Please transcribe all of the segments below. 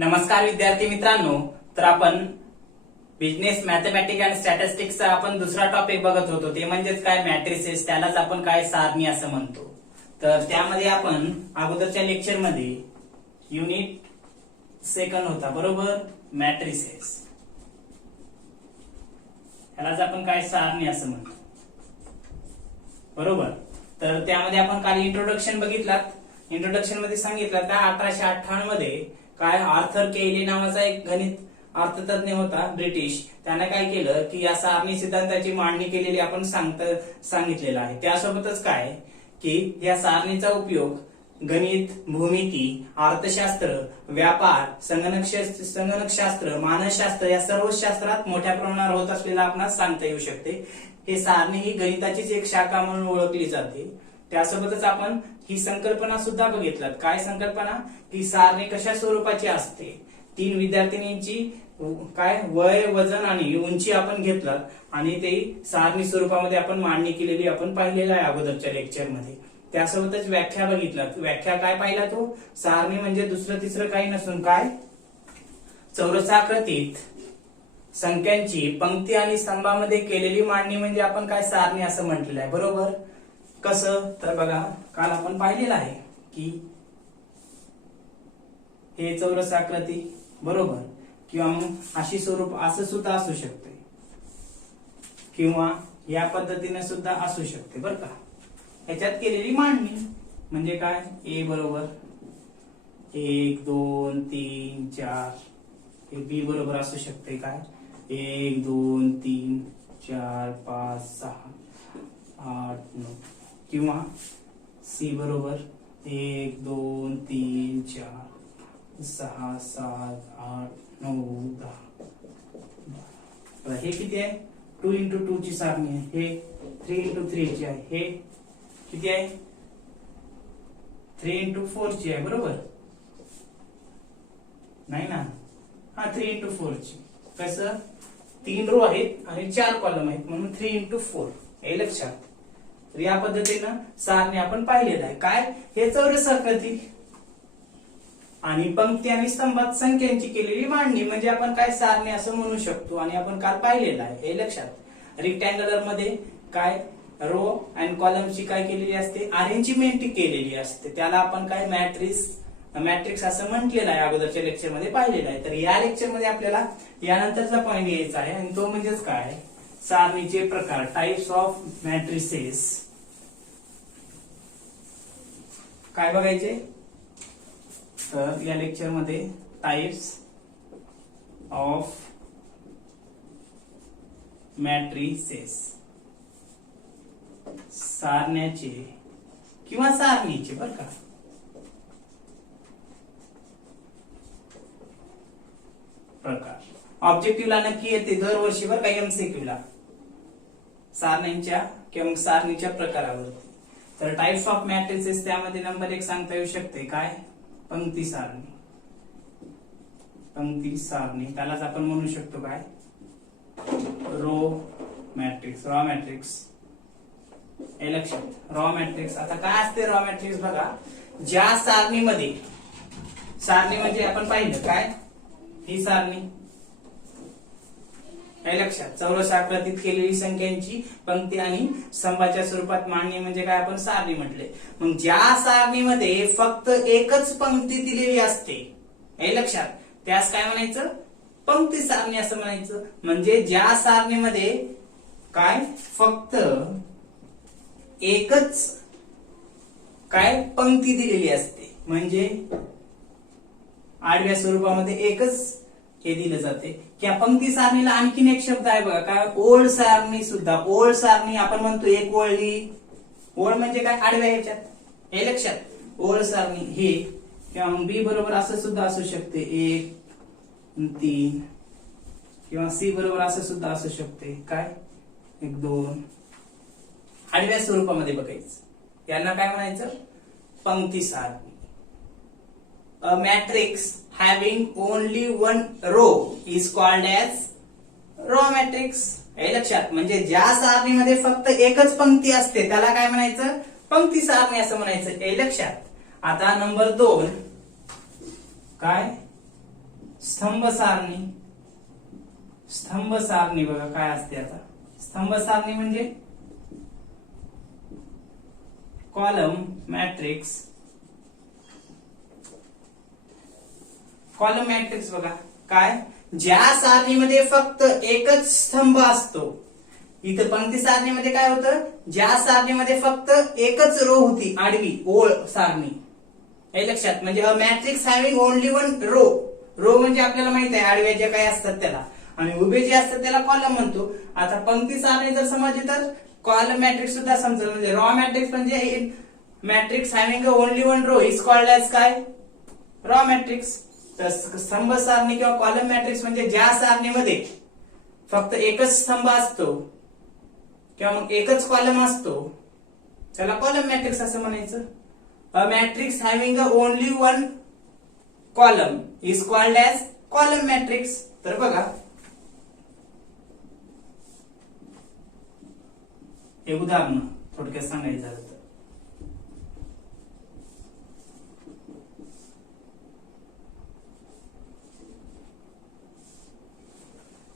नमस्कार विद्यार्थी मित्रांनो, तर आपण बिझनेस मॅथमॅटिक्स अँड स्टॅटिस्टिक्सचा आपण दुसरा टॉपिक बघत होतो, ते म्हणजेच काय मॅट्रिसेस, त्यालाच आपण काय सारणी असं म्हणतो. तर त्यामध्ये आपण अगोदरच्या लेक्चर मध्ये युनिट सेकंड होता बरोबर, मॅट्रिसेस, त्यालाच आपण काय सारणी असं म्हणतो बरोबर. तर त्यामध्ये आपण काल इंट्रोडक्शन बघितलात. इंट्रोडक्शन मध्ये सांगितलं का 1858 मध्ये काय आर्थर केली नावाचा एक गणित अर्थतज्ञ होता ब्रिटिश, त्याने काय केलं की या सारणी सिद्धांताची मांडणी केलेली आपण सांगितलेलं आहे. त्यासोबतच काय की या सारणीचा उपयोग गणित, भूमिती, अर्थशास्त्र, व्यापार, संगणकशास्त्र, मानसशास्त्र या सर्व शास्त्रात मोठ्या प्रमाणावर होत असलेला आपणास सांगता येऊ शकते. हे सारणी ही गणिताचीच एक शाखा म्हणून ओळखली जाते. त्यासोबतच आपण ही संकल्पना सुद्धा बघितलात. काय संकल्पना की सारणी कशा स्वरूपाची असते. 3 विद्यार्थिनींची काय वय, वजन आणि उंची आपण घेतलं आणि ते सारणी स्वरूपामध्ये आपण मांडणी केलेली आपण पाहिलेलं आहे अगोदरच्या लेक्चर मध्ये. त्यासोबतच व्याख्या बघितलात. व्याख्या काय पाहिला तो, सारणी म्हणजे दुसरं तिसरं काही नसून काय, चौरसाकृतीत संख्यांची पंक्ती आणि स्तंभामध्ये केलेली मांडणी म्हणजे आपण काय सारणी असं म्हटलेलं आहे बरोबर. कसं तर बघा, काल आपण पाहिलेलं आहे की हे चौरसाकृती बरोबर, किंवा मग अशी स्वरूप असं सुद्धा असू शकते किंवा या पद्धतीने सुद्धा असू शकते बरं का. ह्याच्यात केलेली मांडणी म्हणजे काय, ए बरोबर 1 2 3 4, हे बी बरोबर असू शकते काय 1 2 3 4 5 6 8 9, किंवा सी बरोबर 1 2 3 4 6 7 8 9 10. हे किती आहे, 2 × 2 ची सारणी आहे. हे 3 × 3 ची आहे. हे किती आहे, 3 × 4 ची आहे बरोबर, नाही ना, हा 3 × 4 ची. कसं 3 रो आहेत आणि 4 कॉलम आहेत म्हणून 3 × 4, हे लक्षात. तर या पद्धतीनं सारणी आपण पाहिलेलं आहे. काय, हे चौरसाकृती आणि पंक्ती आणि स्तंभात संख्यांची केलेली मांडणी म्हणजे आपण काय सारणी असं म्हणू शकतो. आणि आपण काल पाहिलेलं आहे, हे लक्षात. रेक्टँग्युलर मध्ये काय रो अँड कॉलमची काय केलेली असते, अरेंजमेंट केलेली असते, त्याला आपण काय मॅट्रिक्स असं म्हटलेलं आहे, अगोदरच्या लेक्चर मध्ये पाहिलेलं आहे. तर या लेक्चर मध्ये आपल्याला यानंतरचा पॉइंट यायचा आहे आणि तो म्हणजेच काय, सारणीचे प्रकार, टाइप्स ऑफ मॅट्रिसेस. काय बघायचे तर या लेक्चर मध्ये टाइप्स ऑफ मॅट्रिसेस, सारण्याचे किंवा सारणीचे बरं का. प्रकार ऑब्जेक्टिव्हला नक्की येते दरवर्षी बरं का, MCQ ला सारणीच्या किंवा सारणीच्या प्रकारावरती. तर टाइप्स ऑफ मॅट्रिसेस त्यामध्ये नंबर 1 सांगता येऊ शकते काय, पंक्ती सारणी. पंक्ती सारणी त्यालाच आपण म्हणू शकतो काय, रो मॅट्रिक्स, रॉ मॅट्रिक्स. हे लक्षात, रॉ मॅट्रिक्स. आता काय असते रॉ मॅट्रिक्स बघा, ज्या सारणीमध्ये, सारणी म्हणजे आपण पाहिलं काय, ही सारणी, हे लक्षात, चौरसाकृतीत केलेली संख्यांची पंक्ती आणि स्तंभाच्या स्वरूपात मांडणी म्हणजे काय आपण सारणी म्हटले. मग ज्या सारणीमध्ये फक्त एकच पंक्ती दिलेली असते, हे लक्षात, त्यास काय म्हणायचं, पंक्ती सारणी असं म्हणायचं. म्हणजे ज्या सारणीमध्ये काय फक्त एकच काय पंक्ती दिलेली असते, म्हणजे आडव्या स्वरूपामध्ये एकच हे दिलं जाते. त्या पंक्ती सारणीला आणखीन एक शब्द आहे बघा काय, ओळ सारणी सुद्धा. ओळ सारणी आपण म्हणतो एक ओळी, ओळ म्हणजे काय आडव्या ह्याच्यात, हे लक्षात, ओळ सारणी. हे किंवा बी बरोबर असं सुद्धा असू शकते 1 3, किंवा सी बरोबर असं सुद्धा असू शकते काय 1 2, आडव्या स्वरूपामध्ये बघायचं. यांना काय म्हणायचं, पंक्ती सारणी. A matrix having only one row is called as raw matrix. हे लक्षात, म्हणजे ज्या सारणीमध्ये फक्त एकच पंक्ती असते त्याला काय म्हणायचं, पंक्ती सारणी असं म्हणायचं. हे लक्षात. आता नंबर 2 काय, स्तंभ सारणी. स्तंभ सारणी बघा काय असते आता. स्तंभ सारणी म्हणजे कॉलम मॅट्रिक्स. कॉलम मॅट्रिक्स बघा काय, ज्या सारणीमध्ये फक्त एकच स्तंभ असतो. इथं पंक्ती सारणीमध्ये काय होतं, ज्या सारणीमध्ये फक्त एकच रो होती आडवी ओळ सारणी. हे लक्षात, म्हणजे a matrix having only one row. Row म्हणजे आपल्याला माहित आहे आडव्या ज्या काही असतात त्याला, आणि उभे जे असतात त्याला कॉलम म्हणतो. आता पंक्ती सारणी जर समजली तर कॉलम मॅट्रिक्स सुद्धा समजेल. म्हणजे रॉ मॅट्रिक्स म्हणजे matrix having only one row is called as काय, रॉ मॅट्रिक्स. तर स्तंभ सारणी किंवा कॉलम मॅट्रिक्स म्हणजे ज्या सारणीमध्ये फक्त एकच स्तंभ असतो किंवा मग एकच कॉलम असतो त्याला कॉलम मॅट्रिक्स असं म्हणायचं. A matrix having only one column is called as column matrix. तर बघा हे उदाहरण थोडक्यात सांगायचं झालं तर,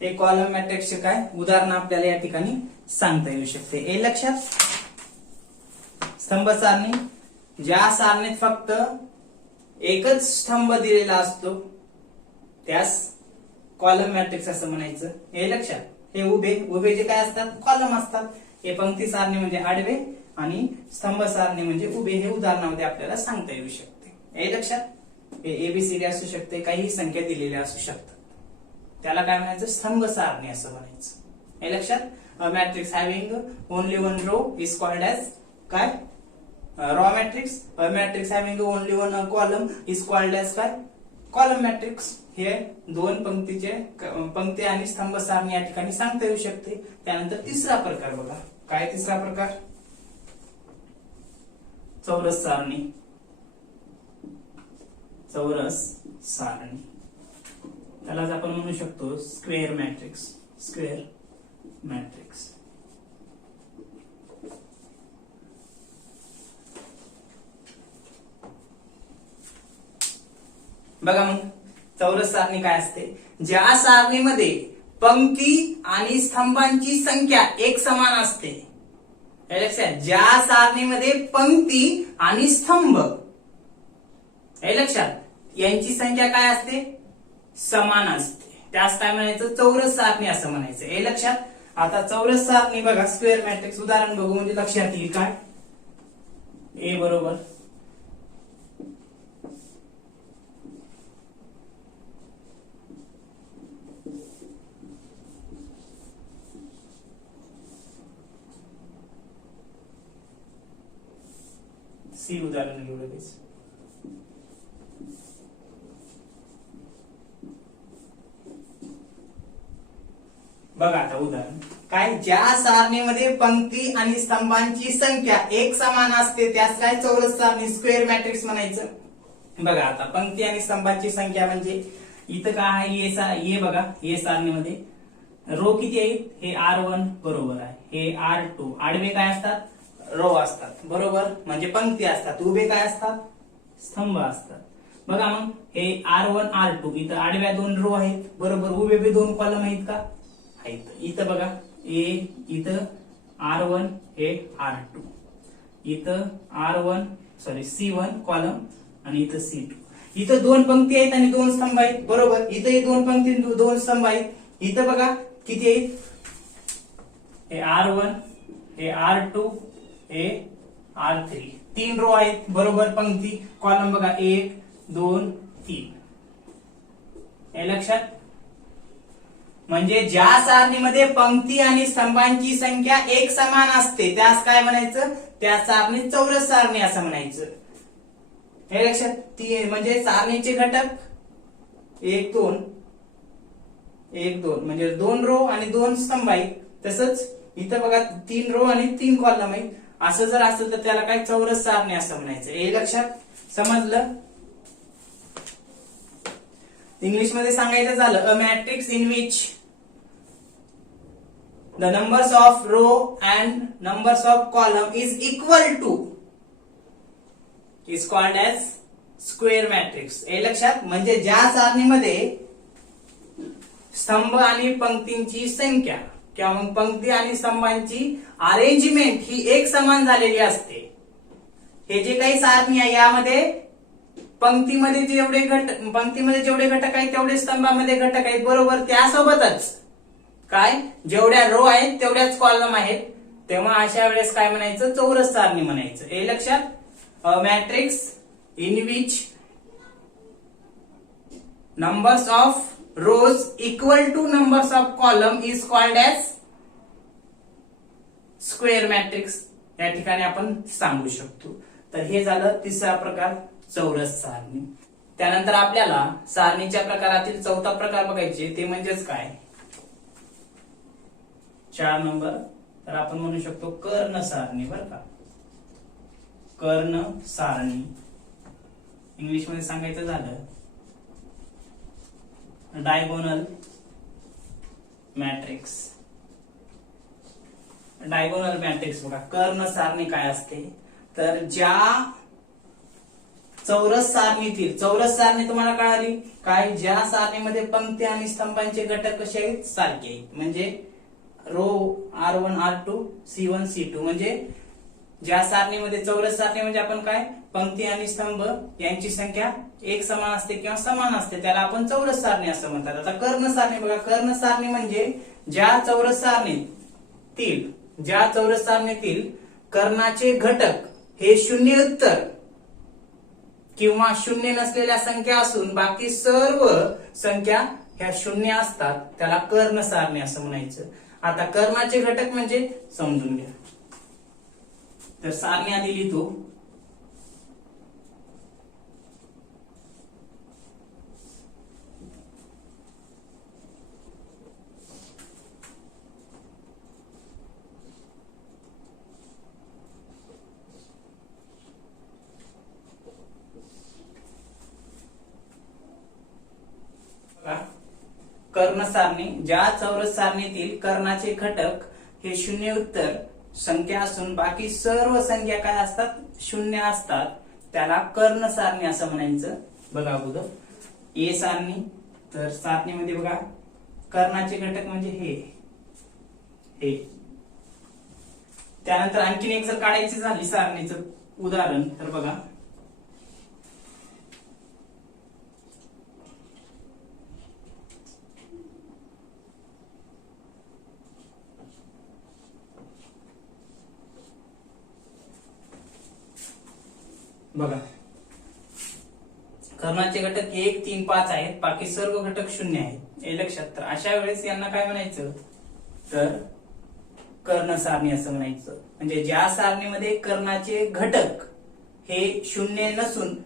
हे कॉलम मॅट्रिक्सचे काय उदाहरण आपल्याला या ठिकाणी सांगता येऊ शकते. हे लक्षात, स्तंभ सारणी ज्या सारणीत फक्त एकच स्तंभ दिलेला असतो त्यास कॉलम मॅट्रिक्स असं म्हणायचं. हे लक्षात. हे उभे जे काय असतात कॉलम असतात. हे पंक्ती सारणी म्हणजे आडवे आणि स्तंभ सारणी म्हणजे उभे. हे उदाहरणामध्ये आपल्याला सांगता येऊ शकते. हे लक्षात. हे एबीसीडी असू शकते, काही संख्या दिलेल्या असू शकतात, त्याला काय म्हणायचं, स्तंभ सारणी असं म्हणायचं. हे लक्षात. A matrix having only one row is called as काय, row matrix. A matrix having only one column is called as काय, कॉलम मॅट्रिक्स. हे दोन पंक्ती आणि स्तंभ सारणी या ठिकाणी सांगता येऊ शकते. त्यानंतर तिसरा प्रकार बघा काय, तिसरा प्रकार चौरस सारणी. चौरस सारणी त्यालाच आपण म्हणू शकतो स्क्वेअर मॅट्रिक्स. Square matrix. बघा मग चौरस सारणी काय असते, ज्या सारणीमध्ये पंक्ती आणि स्तंभांची संख्या एक समान असते. हे लक्षात, ज्या सारणीमध्ये पंक्ती आणि स्तंभ हे लक्षात यांची संख्या काय असते, समान असते, त्यास काय म्हणायचं, चौरस सारणी असं म्हणायचं. हे लक्षात. आता चौरस सारणी बघा स्क्वेअर मॅट्रिक्स उदाहरण बघू म्हणजे लक्षात येईल काय, ए बरोबर सी उदाहरण घेऊ लगेच. बघा आता उदाहरण काय, ज्या सारणीमध्ये पंक्ती आणि स्तंभांची संख्या एक समान असते त्यास काय, चौरस सारणी स्क्वेअर मॅट्रिक्स म्हणायचं. बघा आता पंक्ती आणि स्तंभांची संख्या म्हणजे इथं काय आहे, ये बघा ये सारणीमध्ये रो किती आहेत, हे R1 बरोबर आहे, हे R2. आडवे काय असतात, रो असतात बरोबर, म्हणजे पंक्ती असतात. उभे काय असतात, स्तंभ असतात. बघा मग हे R1 R2 इथं आडव्या दोन रो आहेत बरोबर, उभे बी दोन कॉलम आहेत का, आहेत. इथं बघा इथं R1 हे R2, इथं C1 कॉलम आणि इथं C2. इथं दोन पंक्ती आहेत आणि दोन स्तंभ आहेत बरोबर, इथं दोन पंक्ती दोन स्तंभ आहेत. इथं बघा किती आहेत, हे R1 हे R2 हे R3, तीन रो आहेत बरोबर, पंक्ती कॉलम बघा 1 2 3. हे लक्षात. म्हणजे ज्या सारणीमध्ये पंक्ती आणि स्तंभांची संख्या एक समान असते त्यास काय म्हणायचं, त्या सारणी चौरस सारणी असं म्हणायचं. हे लक्षात. म्हणजे सारणीचे घटक 1 2 1 2 म्हणजे दोन रो आणि दोन स्तंभ आहेत. तसंच इथं बघा तीन रो आणि तीन कॉलम आहेत. असं जर असेल तर त्याला काय, चौरस सारणी असं म्हणायचं. हे लक्षात. समजलं. इंग्लिश मध्ये सांगायचं झालं, a matrix in which the numbers of row and numbers of column is equal to is called as square matrix. हे लक्षात. म्हणजे ज्या सारणीमध्ये स्तंभ आणि पंक्तींची संख्या किंवा मग पंक्ती आणि स्तंभांची अरेंजमेंट ही एक समान झालेली असते. हे जे काही सारणी आहे यामध्ये पंक्तीमध्ये जेवढे घटक आहेत तेवढे स्तंभामध्ये घटक आहेत, बरोबर. त्यासोबतच काय जेवढ्या रो आहेत तेवढ्याच कॉलम आहेत. तेव्हा अशा वेळेस काय म्हणायचं, चौरस सारणी म्हणायचं. हे लक्षात. Matrix in which numbers of rows equal to numbers of column is called as square matrix. या ठिकाणी आपण सांगू शकतो. तर हे झालं तिसरा प्रकार, चौरस सारणी. त्यानंतर आपल्याला सारणीच्या प्रकारातील चौथा प्रकार बघायचे, ते म्हणजेच काय, 4 नंबर. तर आपण म्हणू शकतो कर्ण सारणी, बरं का. कर्ण सारणी इंग्लिश मध्ये सांगायचं झालं डायगोनल मॅट्रिक्स. डायगोनल मॅट्रिक्स बघा, कर्ण सारणी काय असते, तर ज्या चौरस सारणी तुम्हाला कळाली काय, ज्या सारणीमध्ये पंक्ती आणि स्तंभांचे घटक कसे आहेत, सारखे आहेत. म्हणजे row R1 R2 C1 C2, म्हणजे ज्या सारणीमध्ये चौरस सारणी म्हणजे आपण काय, पंक्ती आणि स्तंभ यांची संख्या एक समान असते किंवा समान असते, त्याला आपण चौरस सारणी असं म्हणतात. आता कर्ण सारणी बघा, कर्ण सारणी म्हणजे ज्या चौरस सारणीतील कर्णाचे घटक हे शून्योत्तर किंवा शून्य नसलेल्या संख्या असून बाकी सर्व संख्या ह्या शून्य असतात, त्याला कर्ण सारणी असं म्हणायचं. आता कर्णाचे घटक म्हणजे समजून घ्या. तर सारणी आधी लिहितो. कर्ण सारणी, ज्या चौरस सारणीतील कर्णाचे घटक हे शून्योत्तर संख्या असून बाकी सर्व संख्या काय असतात, शून्य असतात, त्याला कर्ण सारणी असं म्हणायचं. बघा अगोदर ए सारणी. तर सारणीमध्ये बघा कर्णाचे घटक म्हणजे हे. त्यानंतर आणखीन एक जर काढायची झाली सारणीचं उदाहरण, तर बघा कर्णाचे घटक 1 3 5 आहेत, बाकी सर्व घटक शून्य आहेत, हे लक्षात. तर अशा वेळेस यांना काय म्हणायचं, तर कर्ण सारणी असं म्हणायचं. म्हणजे ज्या सारणीमध्ये कर्णाचे घटक हे शून्य नसून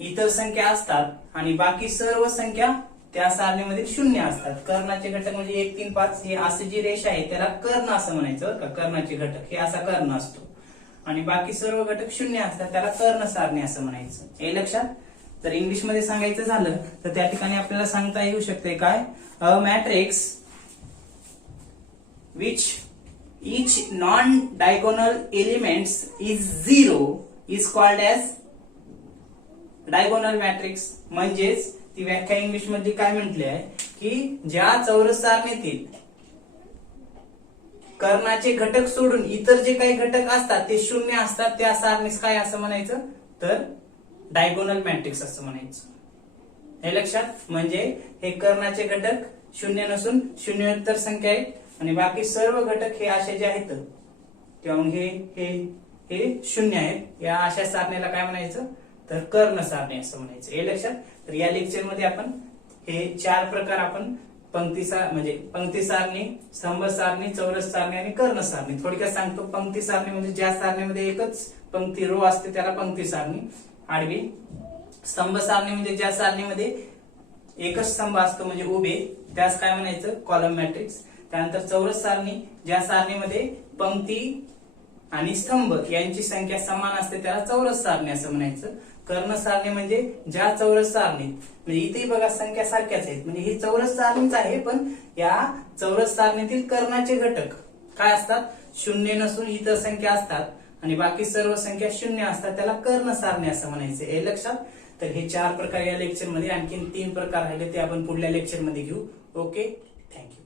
इतर संख्या असतात आणि बाकी सर्व संख्या त्या सारणीमध्ये शून्य असतात. कर्णाचे घटक म्हणजे 1 3 5 हे असे जी रेषा आहे त्याला कर्ण असं म्हणायचं का. कर्णाचे घटक हे असा कर्ण असतो आणि बाकी सर्व घटक शून्य असतात, त्याला कर्ण सारणी असं म्हणायचं, हे लक्षात. तर इंग्लिश मध्ये सांगायचं झालं तर त्या ठिकाणी आपल्याला सांगता येऊ शकते काय, a matrix which each non-diagonal elements is zero is called as diagonal matrix. म्हणजेच ती व्याख्या इंग्लिश मध्ये काय म्हटली आहे की ज्या चौरस सारणीतील कर्णाचे घटक सोडून इतर जे काही घटक असतात ते शून्य असतात, त्या सारणीस काय असं म्हणायचं, तर डायगोनल मॅट्रिक्स असं म्हणायचं, हे लक्षात. म्हणजे हे कर्णाचे घटक शून्य नसून शून्योत्तर संख्या आहेत आणि बाकी सर्व घटक हे असे जे आहेत किंवा हे शून्य आहेत, या अशा सारणीला काय म्हणायचं, तर कर्ण सारणी असं म्हणायचं, हे लक्षात. तर या लेक्चर मध्ये आपण हे 4 प्रकार आपण पंक्ती सारणी, स्तंभ सारणी, चौरस सारणी आणि कर्ण सारणी थोडक्यात सांगतो. पंक्ती सारणी म्हणजे ज्या सारणीमध्ये एकच पंक्ती रो असते त्याला पंक्ती सारणी आडवी. स्तंभ सारणी म्हणजे ज्या सारणीमध्ये एकच स्तंभ असतो म्हणजे उभे, त्यास काय म्हणायचं, कॉलम मॅट्रिक्स. त्यानंतर चौरस सारणी, ज्या सारणीमध्ये पंक्ती आणि स्तंभ यांची संख्या समान असते त्याला चौरस सारणी असं म्हणायचं. कर्ण सारणी म्हणजे ज्या चौरस सारणीत, म्हणजे इथे बघा संख्या सारख्याच आहेत, म्हणजे ही चौरस सारणीच आहे, पण या चौरस सारणीतील कर्णाचे घटक काय असतात, शून्य नसून इतर संख्या असतात आणि बाकी सर्व संख्या शून्य असतात, त्याला कर्ण सारणी असं म्हणायचं, हे लक्षात. तर हे 4 प्रकार या लेक्चरमध्ये, आणखीन 3 प्रकार राहिले ते आपण पुढल्या लेक्चरमध्ये घेऊ. Okay, thank you.